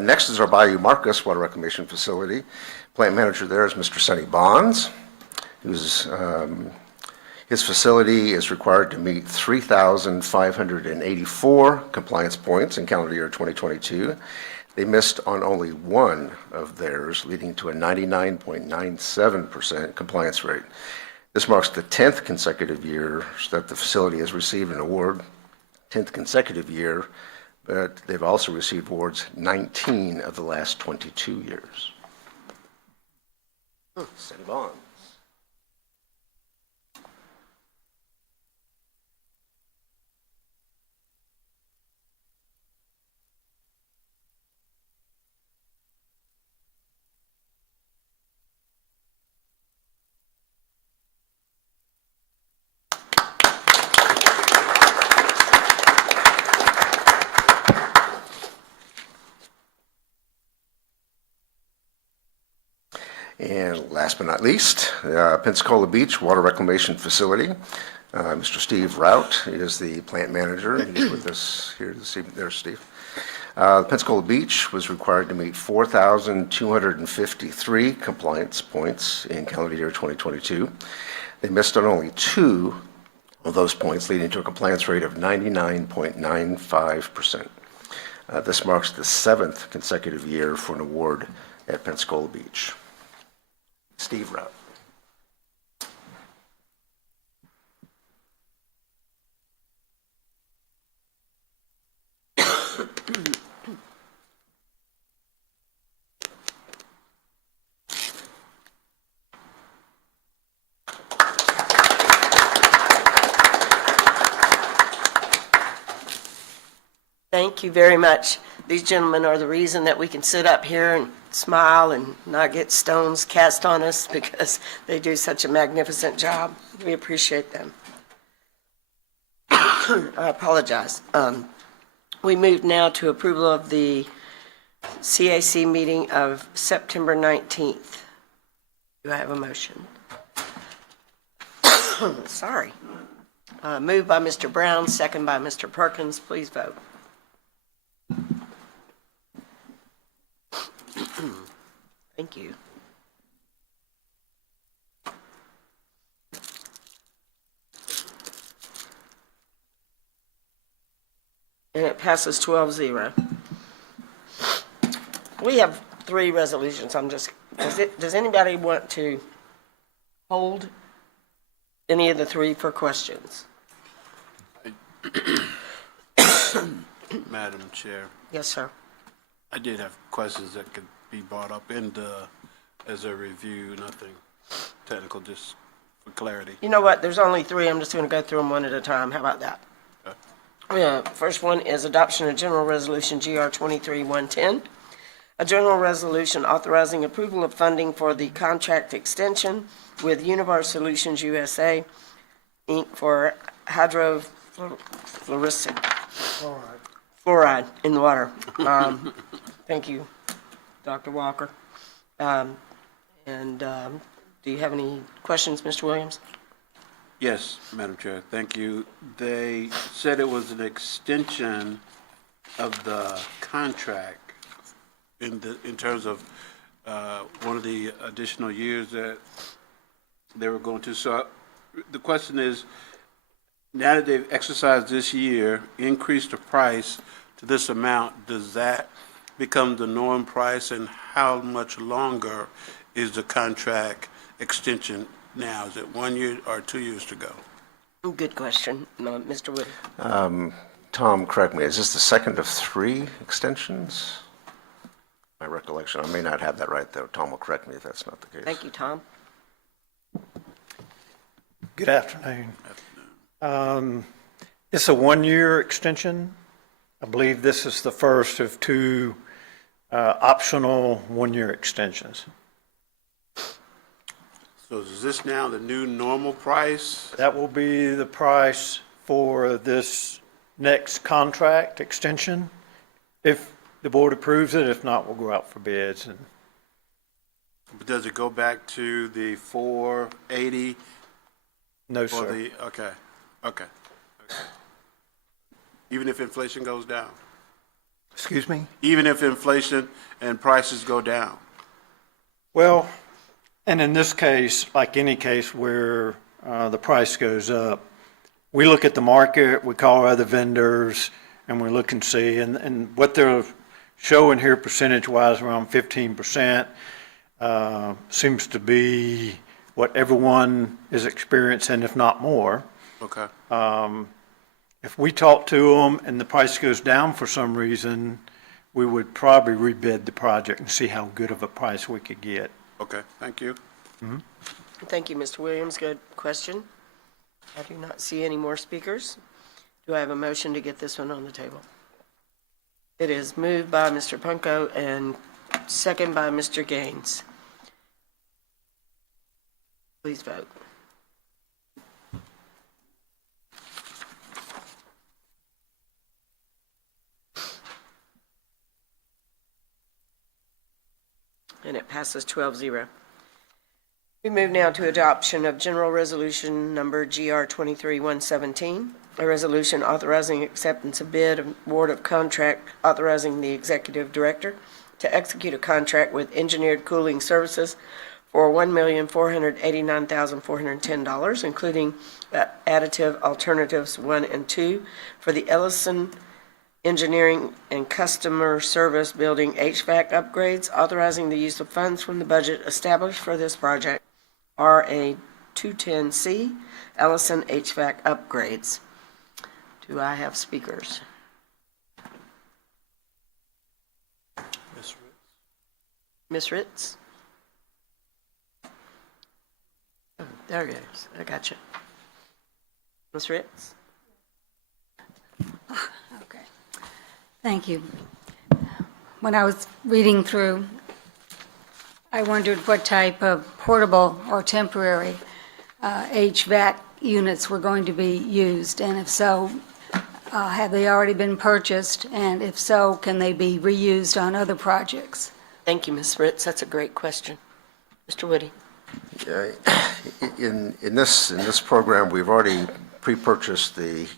Next is our Bayou Marcus Water Reclamation Facility. Plant manager there is Mr. Sonny Bonds, whose his facility is required to meet 3,584 compliance points in calendar year 2022. They missed on only one of theirs, leading to a 99.97% compliance rate. This marks the 10th consecutive year that the facility has received an award, 10th consecutive year, but they've also received awards 19 of the last 22 years. Sonny Bonds. And last but not least, Pensacola Beach Water Reclamation Facility. Mr. Steve Rout is the plant manager. He's with us here this evening. There's Steve. Pensacola Beach was required to meet 4,253 compliance points in calendar year 2022. They missed on only 2 of those points, leading to a compliance rate of 99.95%. This marks the 7th consecutive year for an award at Pensacola Beach. Steve Rout. Thank you very much. These gentlemen are the reason that we can sit up here and smile and not get stones cast on us because they do such a magnificent job. We appreciate them. I apologize. We move now to approval of the CAC meeting of September 19th. Do I have a motion? Sorry. Moved by Mr. Brown, second by Mr. Perkins. Please vote. Thank you. And it passes 12-0. We have 3 resolutions. Does anybody want to hold any of the 3 for questions? Madam Chair, Yes, sir. I did have questions that could be brought up as a review, nothing technical, just for clarity. You know what? There's only 3. I'm just going to go through them one at a time. How about that? Yeah. First one is adoption of General Resolution GR 23-110, a general resolution authorizing approval of funding for the contract extension with Univar Solutions USA, Inc. for hydrofluoric fluoride in the water. Thank you, Dr. Walker. Do you have any questions, Mr. Williams? Yes, Madam Chair, thank you. They said it was an extension of the contract in terms of one of the additional years that they were going to. So the question is, now that they've exercised this year, increased the price to this amount, does that become the norm price, and how much longer is the contract extension now? Is it 1 year or 2 years to go? Good question, Mr. Wood. Tom, correct me, is this the second of 3 extensions? My recollection, I may not have that right, though. Tom will correct me if that's not the case. Thank you, Tom. Good afternoon. It's a 1-year extension. I believe this is the first of 2 optional 1-year extensions. So is this now the new normal price? That will be the price for this next contract extension, if the board approves it. If not, we'll go out for bids. And But does it go back to the 480? no, Or sir. Okay. Even if inflation goes down? Excuse me? Even if inflation and prices go down? Well, and in this case, like any case where the price goes up, we look at the market, we call other vendors, and we look and see, and what they're showing here percentage-wise, around 15%, seems to be what everyone is experiencing, if not more. Okay. If we talk to them and the price goes down for some reason, we would probably rebid the project and see how good of a price we could get. Okay, thank you. Thank you, Mr. Williams. Good question. I do not see any more speakers. Do I have a motion to get this one on the table? It is moved by Mr. Punko and second by Mr. Gaines. Please vote. And it passes 12-0. We move now to adoption of General Resolution Number GR 23117, a resolution authorizing acceptance of bid, award of contract, authorizing the executive director to execute a contract with Engineered Cooling Services for $1,489,410, including additive alternatives 1 and 2 for the Ellison Engineering and Customer Service Building HVAC upgrades, authorizing the use of funds from the budget established for this project, RA 210C, Ellison HVAC upgrades. Do I have speakers? Ms. Ritz? Oh, there it is. I got you. Ms. Ritz? Okay, thank you. When I was reading through, I wondered what type of portable or temporary HVAC units were going to be used, and if so, have they already been purchased, and if so, can they be reused on other projects? Thank you, Ms. Ritz. That's a great question. Mr. Woody? In this program, we've already pre-purchased the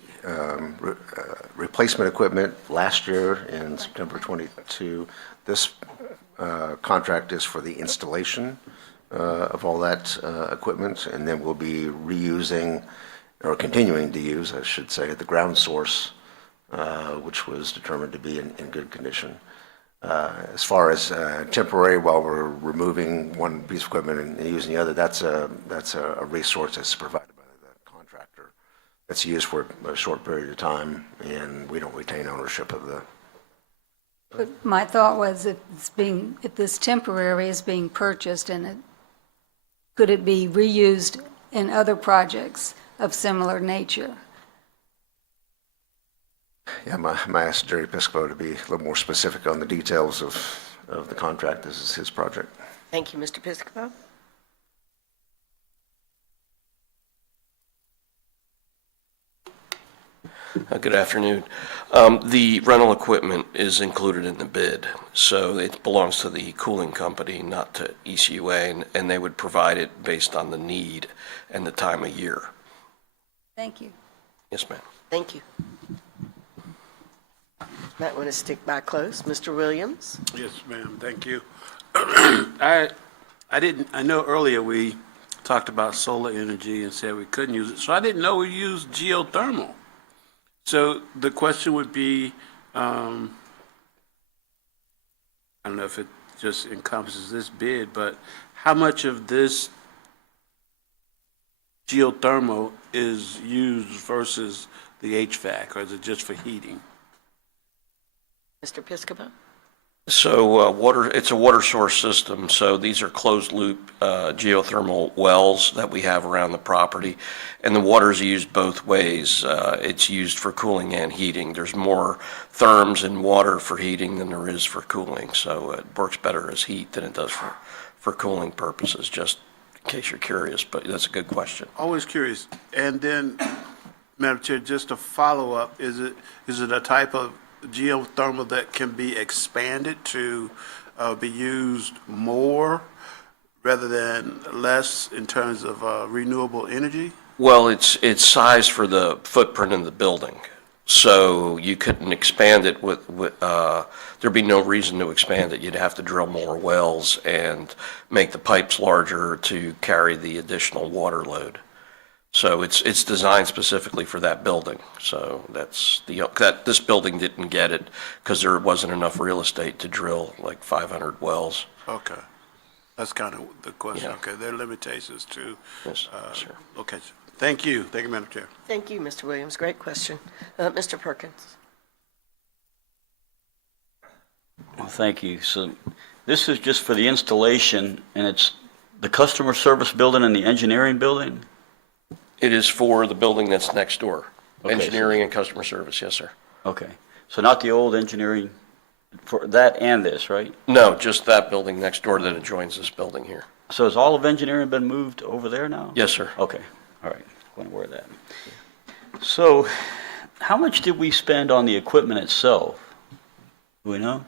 replacement equipment last year in September 22. This contract is for the installation of all that equipment, and then we'll be reusing, or continuing to use, I should say, the ground source, which was determined to be in good condition. As far as temporary, while we're removing one piece of equipment and using the other, that's a resource that's provided by the contractor. That's used for a short period of time, and we don't retain ownership of the. But my thought was if this temporary is being purchased, and could it be reused in other projects of similar nature? Yeah, I asked Jerry Piscopo to be a little more specific on the details of the contract. This is his project. Thank you, Mr. Piscopo. Good afternoon. The rental equipment is included in the bid, so it belongs to the cooling company, not to ECUA, and they would provide it based on the need and the time of year. Thank you. Yes, ma'am. Thank you. Might want to stick by close. Mr. Williams? Yes, ma'am, thank you. I know earlier we talked about solar energy and said we couldn't use it, so I didn't know we used geothermal. So the question would be, I don't know if it just encompasses this bid, but how much of this geothermal is used versus the HVAC, or is it just for heating? Mr. Piscopo? So it's a water source system, so these are closed-loop geothermal wells that we have around the property, and the water is used both ways. It's used for cooling and heating. There's more therms in water for heating than there is for cooling, so it works better as heat than it does for cooling purposes, just in case you're curious, but that's a good question. Always curious. And then, Madam Chair, just a follow-up, is it a type of geothermal that can be expanded to be used more rather than less in terms of renewable energy? Well, it's sized for the footprint in the building. So you couldn't expand it there'd be no reason to expand it. You'd have to drill more wells and make the pipes larger to carry the additional water load. So it's designed specifically for that building. So this building didn't get it because there wasn't enough real estate to drill like 500 wells. Okay. That's kind of the question. Yeah. Okay, there are limitations to Yes, sir. location. Thank you. Thank you, Madam Chair. Thank you, Mr. Williams. Great question. Mr. Perkins? Well, thank you. So this is just for the installation, and it's the customer service building and the engineering building? It is for the building that's next door. Okay, so- Engineering and customer service, yes, sir. Okay. So not the old engineering, for that and this, right? No, just that building next door that adjoins this building here. So has all of engineering been moved over there now? Yes, sir. Okay, all right. Wasn't aware of that. So how much did we spend on the equipment itself? Do we know?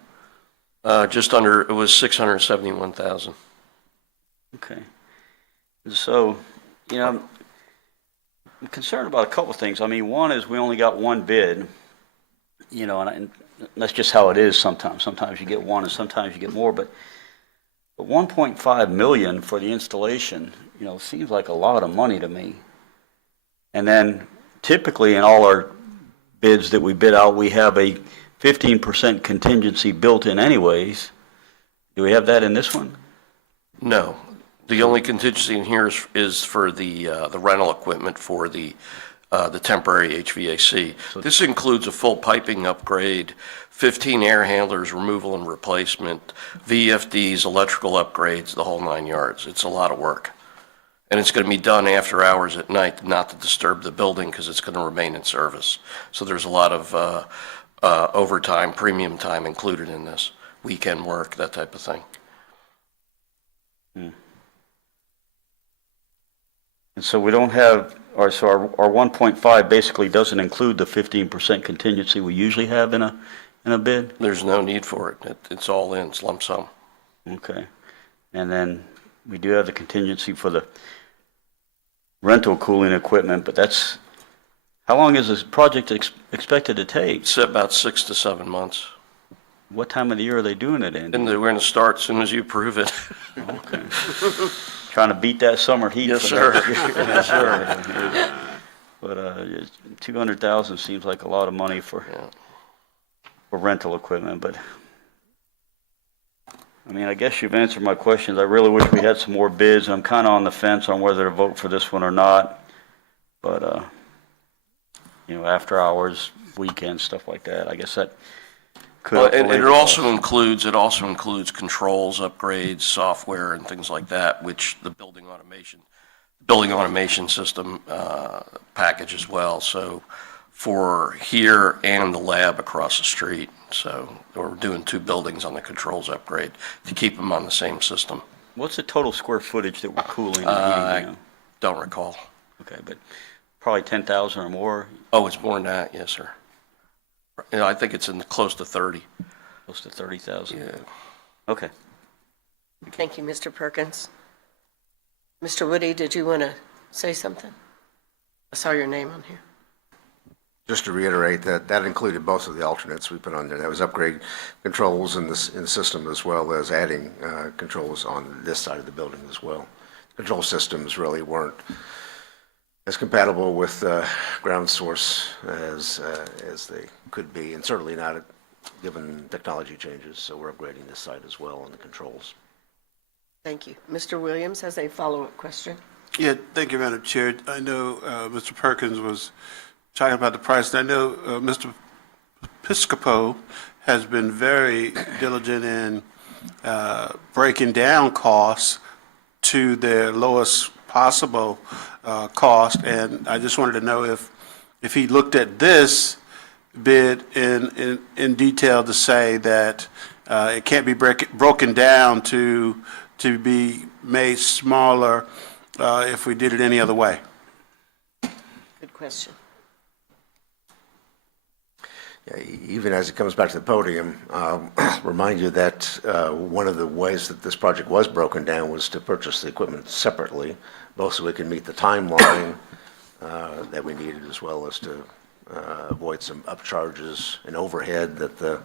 It was $671,000. Okay. So, I'm concerned about a couple of things. I mean, one is we only got one bid, and that's just how it is sometimes. Sometimes you get one and sometimes you get more, but 1.5 million for the installation, seems like a lot of money to me. And then typically in all our bids that we bid out, we have a 15% contingency built in anyways. Do we have that in this one? No. The only contingency in here is for the rental equipment for the temporary HVAC. This includes a full piping upgrade, 15 air handlers, removal and replacement, VFDs, electrical upgrades, the whole 9 yards. It's a lot of work. And it's going to be done after hours at night, not to disturb the building because it's going to remain in service. So there's a lot of overtime, premium time included in this, weekend work, that type of thing. And so we don't have, our 1.5 basically doesn't include the 15% contingency we usually have in a bid? There's no need for it. It's all in, it's lump sum. Okay. And then we do have the contingency for the rental cooling equipment, but how long is this project expected to take? It's about 6 to 7 months. What time of the year are they doing it in? And we're going to start as soon as you approve it. Okay. Trying to beat that summer heat. Yes, for sir. next year. Yes, sir. But 200,000 seems like a lot of money for rental equipment, but I mean, I guess you've answered my questions. I really wish we had some more bids. I'm kind of on the fence on whether to vote for this one or not. But, after hours, weekends, stuff like that, I guess that could. Well, and delay it the also cost. includes controls, upgrades, software, and things like that, which the building automation system package as well. So for here and the lab across the street. So we're doing 2 buildings on the controls upgrade to keep them on the same system. What's the total square footage that we're cooling and I heating now? don't recall. Okay, but probably 10,000 or more, Oh, it's more than that, yes, sir. I think it's in close to 30. close to 30,000. Yeah. Okay. Thank you, Mr. Perkins. Mr. Woody, did you want to say something? I saw your name on here. Just to reiterate that included both of the alternates we put on there. That was upgrade controls in the system as well as adding controls on this side of the building as well. Control systems really weren't as compatible with ground source as they could be, and certainly not given technology changes. So we're upgrading this side as well on the controls. Thank you. Mr. Williams has a follow-up question. Yeah, thank you, Madam Chair. I know Mr. Perkins was talking about the price. And I know Mr. Piscopo has been very diligent in breaking down costs to their lowest possible cost. And I just wanted to know if he looked at this bid in detail to say that it can't be broken down to be made smaller if we did it any other way. Good question. Yeah, even as it comes back to the podium, remind you that one of the ways that this project was broken down was to purchase the equipment separately, both so we can meet the timeline that we needed as well as to avoid some upcharges and overhead that the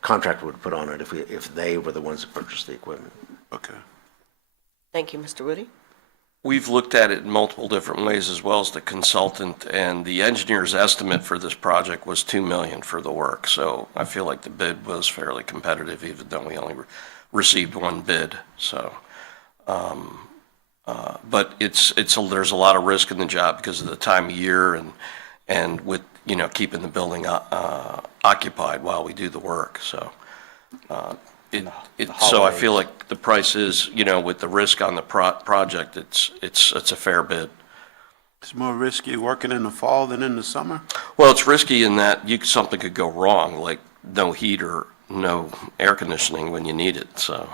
contractor would put on it if they were the ones that purchased the equipment. Okay. Thank you, Mr. Woody. We've looked at it in multiple different ways as well as the consultant, and the engineer's estimate for this project was $2 million for the work. So I feel like the bid was fairly competitive, even though we only received one bid. So, but there's a lot of risk in the job because of the time of year and with, keeping the building occupied while we do the work. So, so I feel like the price is, with the risk on the project, it's a fair bid. It's more risky working in the fall than in the summer? Well, it's risky in that something could go wrong, like no heat or no air conditioning when you need it, so.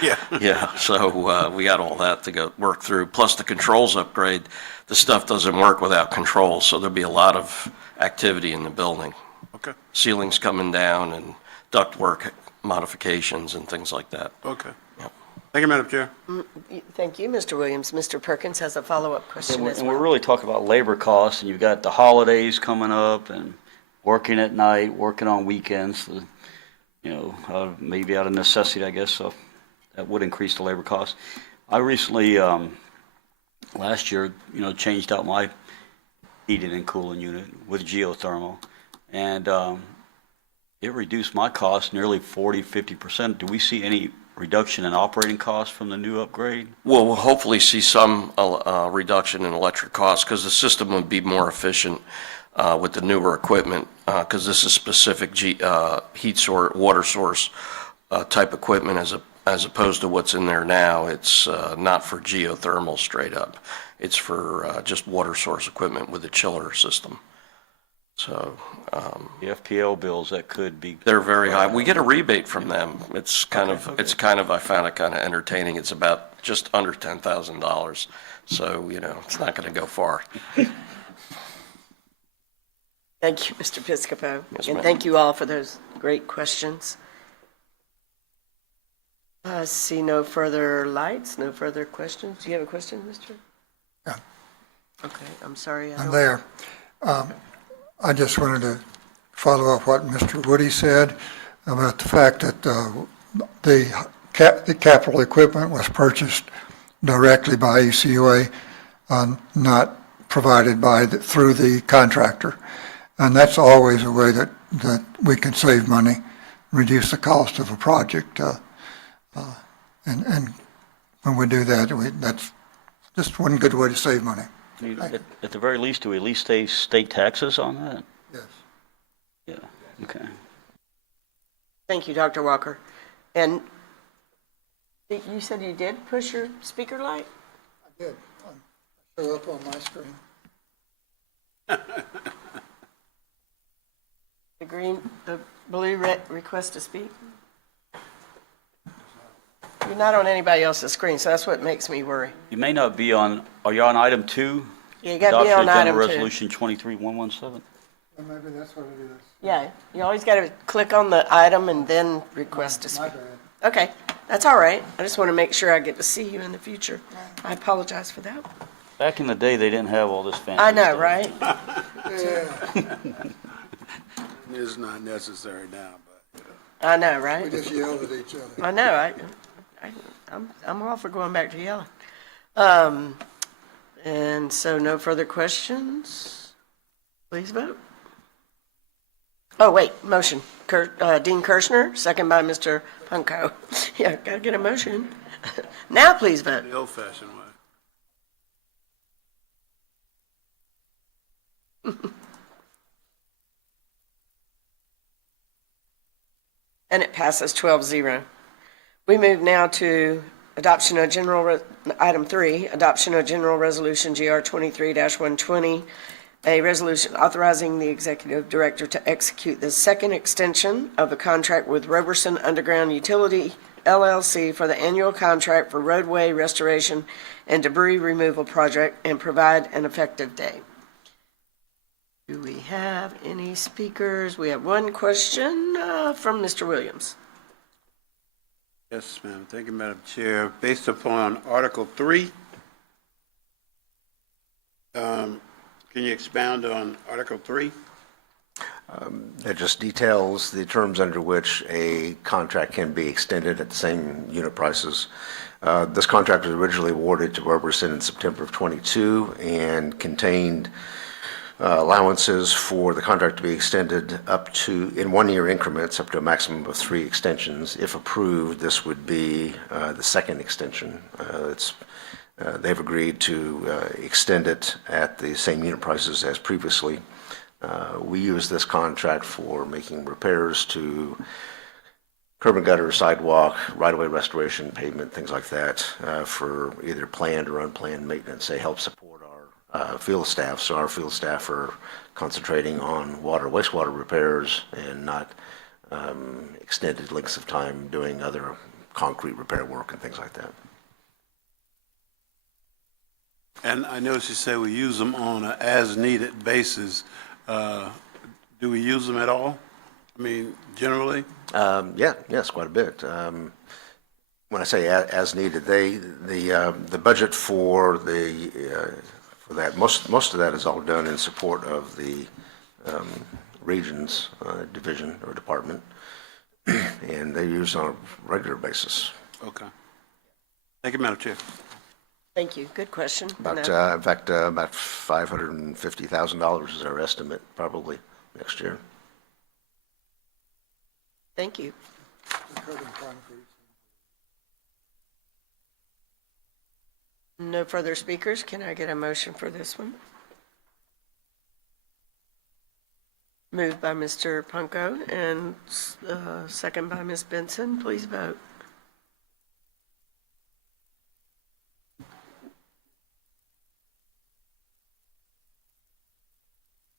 Yeah. Yeah, so we got all that to work through. Plus the controls upgrade, the stuff doesn't work without controls, so there'll be a lot of activity in the building. Okay, Ceilings coming down and ductwork modifications and things like that. okay. Yep. Thank you, Madam Chair. Thank you, Mr. Williams. Mr. Perkins has a follow-up question as And we're well. really talking about labor costs, and you've got the holidays coming up, and working at night, working on weekends, maybe out of necessity, I guess, so that would increase the labor costs. I recently, last year, changed out my heating and cooling unit with geothermal, and it reduced my cost nearly 40-50%. Do we see any reduction in operating costs from the new upgrade? Well, we'll hopefully see some reduction in electric costs because the system would be more efficient with the newer equipment because this is specific heat source, water source type equipment as opposed to what's in there now. It's not for geothermal straight up. It's for just water source equipment with a chiller system. So The FPL bills, that could be. they're very high. We get a rebate from them. It's kind of I found it kind of entertaining. It's about just under $10,000. So, it's not going to go far. Thank you, Mr. Piscopo. Yes, And ma'am. thank you all for those great questions. See no further lights, no further questions. Do you have a question, Mr.? Yeah. Okay, I'm sorry. I'm there. I just wanted to follow up what Mr. Woody said about the fact that the capital equipment was purchased directly by ECUA, not provided through the contractor. And that's always a way that we can save money, reduce the cost of a project. And when we do that, that's just one good way to save money. At the very least, do we at least pay state taxes on that? Yes. Yeah, okay. Thank you, Dr. Walker. And you said you did push your speaker light? I did. Show up on my screen. The blue request to speak? You're not on anybody else's screen, so that's what makes me worry. You may not be on, are you on item 2? Yeah, you gotta be on Adoption of item General 2. Resolution 23117? Well, maybe that's what it is. Yeah, you always gotta click on the item and then request to My speak. bad. Okay, that's all right. I just want to make sure I get to see you in the future. I apologize for that. Back in the day, they didn't have all this fancy I know, stuff. right? Yeah, It's not necessary now, but, I know, we right? just yelled at each other. I know. I'm all for going back to yelling. And so no further questions. Please vote. Oh, wait, motion. Dean Kirshner, second by Mr. Punko. Yeah, gotta get a motion. Now please vote. the old-fashioned way. And it passes 12-0. We move now to adoption of item 3, adoption of General Resolution GR 23-120, a resolution authorizing the executive director to execute the second extension of the contract with Roberson Underground Utility LLC for the annual contract for roadway restoration and debris removal project and provide an effective date. Do we have any speakers? We have one question from Mr. Williams. Yes, ma'am. Thank you, Madam Chair. Based upon Article 3, Can you expound on Article 3? That just details the terms under which a contract can be extended at the same unit prices. This contract was originally awarded to Roberson in September of '22 and contained allowances for the contract to be extended up to, in one-year increments, up to a maximum of 3 extensions. If approved, this would be the second extension. They've agreed to extend it at the same unit prices as previously. We use this contract for making repairs to curb and gutter, sidewalk, right-of-way restoration, pavement, things like that, for either planned or unplanned maintenance. They help support our field staff, so our field staff are concentrating on water, wastewater repairs and not extended lengths of time doing other concrete repair work and things like that. And I noticed you say we use them on an as-needed basis. Do we use them at all? I mean, generally? Yes, quite a bit. When I say as needed, the budget for that, most of that is all done in support of the regions division or department, and they're used on a regular basis. Okay. Thank you, Madam Chair. Thank you. Good question. About, No. in fact, about $550,000 is our estimate, probably next year. Thank you. No further speakers. Can I get a motion for this one? Moved by Mr. Punko and second by Ms. Benson. Please vote.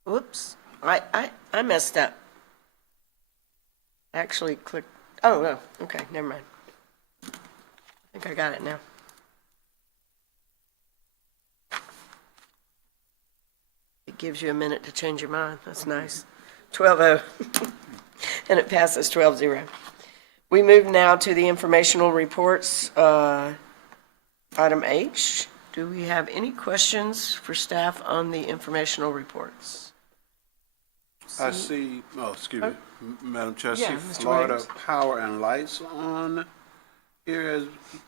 Whoops, I messed up. Actually clicked, oh, no, okay, never mind. I think I got it now. It gives you a minute to change your mind, that's nice. 12-0, and it passes 12-0. We move now to the informational reports, item H. Do we have any questions for staff on the informational reports? I see, excuse me, Madam Chair, I Yeah, see Mr. Florida Williams. Power and Lights on here has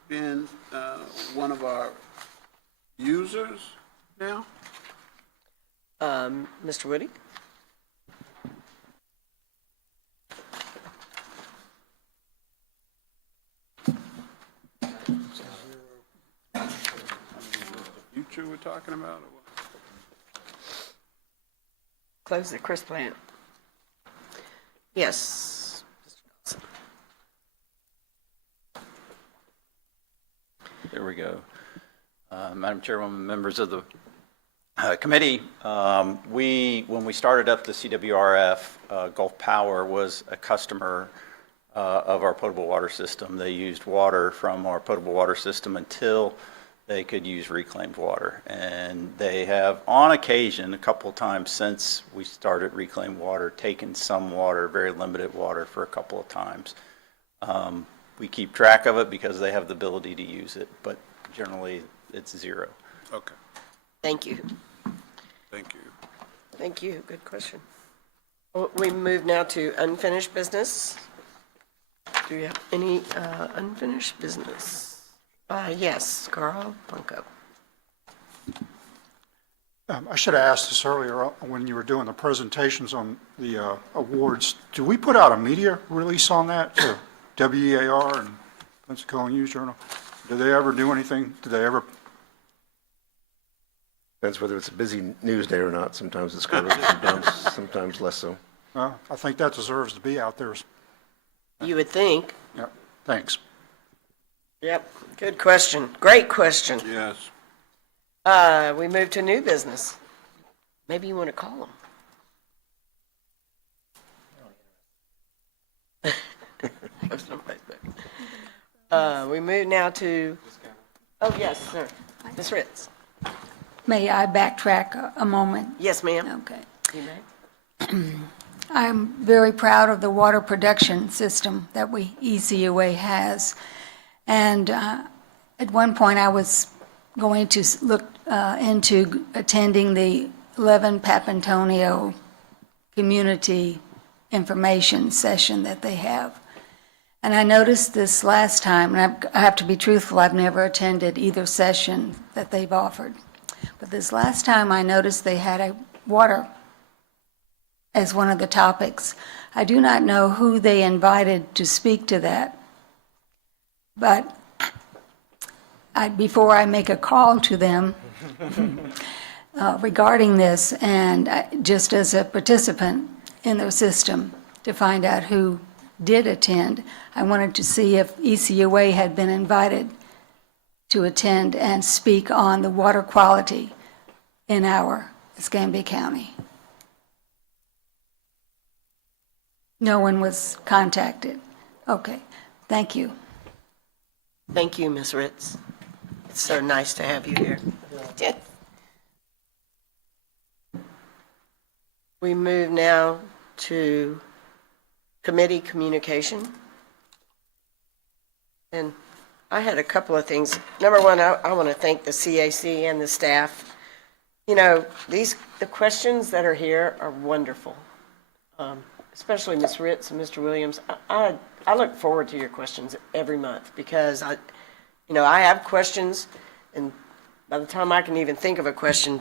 been one of our users now. Mr. Woody? Future we're talking about, or what? Close the Chris plant. Yes. Mr. Nelson. There we go. Madam Chairwoman, members of the committee, when we started up the CWRF, Gulf Power was a customer of our potable water system. They used water from our potable water system until they could use reclaimed water. And they have, on occasion, a couple of times since we started reclaimed water, taken some water, very limited water, for a couple of times. We keep track of it because they have the ability to use it, but generally it's zero. Okay, Thank you. thank you. Thank you. Good question. We move now to unfinished business. Do you have any unfinished business? Yes, Carl Punko. I should have asked this earlier when you were doing the presentations on the awards. Do we put out a media release on that to WEAR and Pensacola News Journal? Do they ever do anything? Do they ever? Depends whether it's a busy news day or not. Sometimes it's covered, sometimes less so. Well, I think that deserves to be out there. You would think. Yeah, thanks. Yep, good question. Great question. Yes. We move to new business. Maybe you want to call them. We move now to, oh, yes, sir. Ms. Ritz. May I backtrack a moment? Yes, ma'am. Okay. You may. I'm very proud of the water production system that ECUA has. And at one point, I was going to look into attending the 11 Papantonio Community Information Session that they have. And I noticed this last time, and I have to be truthful, I've never attended either session that they've offered. But this last time, I noticed they had a water as one of the topics. I do not know who they invited to speak to that, but before I make a call to them regarding this, and just as a participant in their system to find out who did attend, I wanted to see if ECUA had been invited to attend and speak on the water quality in our Escambia County. No one was contacted. Okay, thank you. Thank you, Ms. Ritz. It's so nice to have you here. We move now to committee communication. And I had a couple of things. Number one, I want to thank the CAC and the staff. You know, the questions that are here are wonderful, especially Ms. Ritz and Mr. Williams. I look forward to your questions every month because I have questions, and by the time I can even think of a question,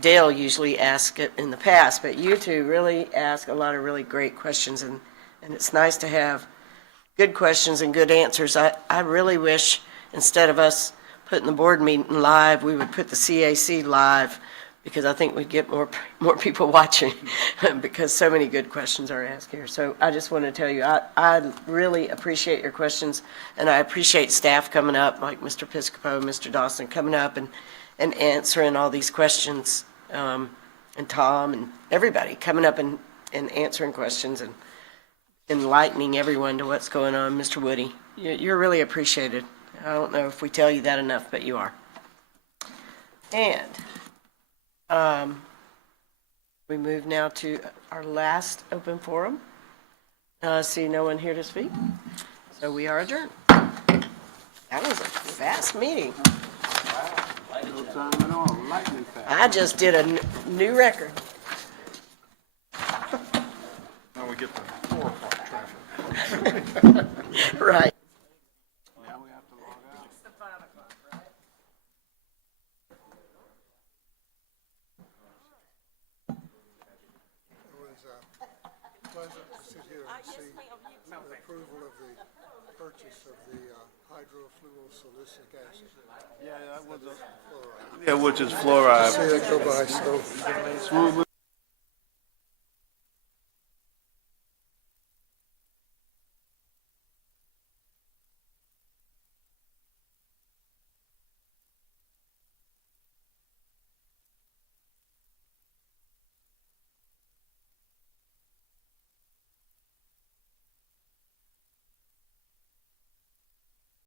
Dale usually asked it in the past, but you two really ask a lot of really great questions, and it's nice to have good questions and good answers. I really wish, instead of us putting the board meeting live, we would put the CAC live, because I think we'd get more people watching because so many good questions are asked here. So I just want to tell you, I really appreciate your questions, and I appreciate staff coming up, like Mr. Piscopo, Mr. Dawson, coming up and answering all these questions, and Tom and everybody coming up and answering questions and enlightening everyone to what's going on. Mr. Woody, you're really appreciated. I don't know if we tell you that enough, but you are. And we move now to our last open forum. I see no one here to speak, so we are adjourned. That was a fast meeting. I just did a new record. Now we get the 4 o'clock traffic. Right. Pleasant to sit here and see the approval of the purchase of the hydrofluorosilicic acid. Yeah, which is fluoride. See it go by so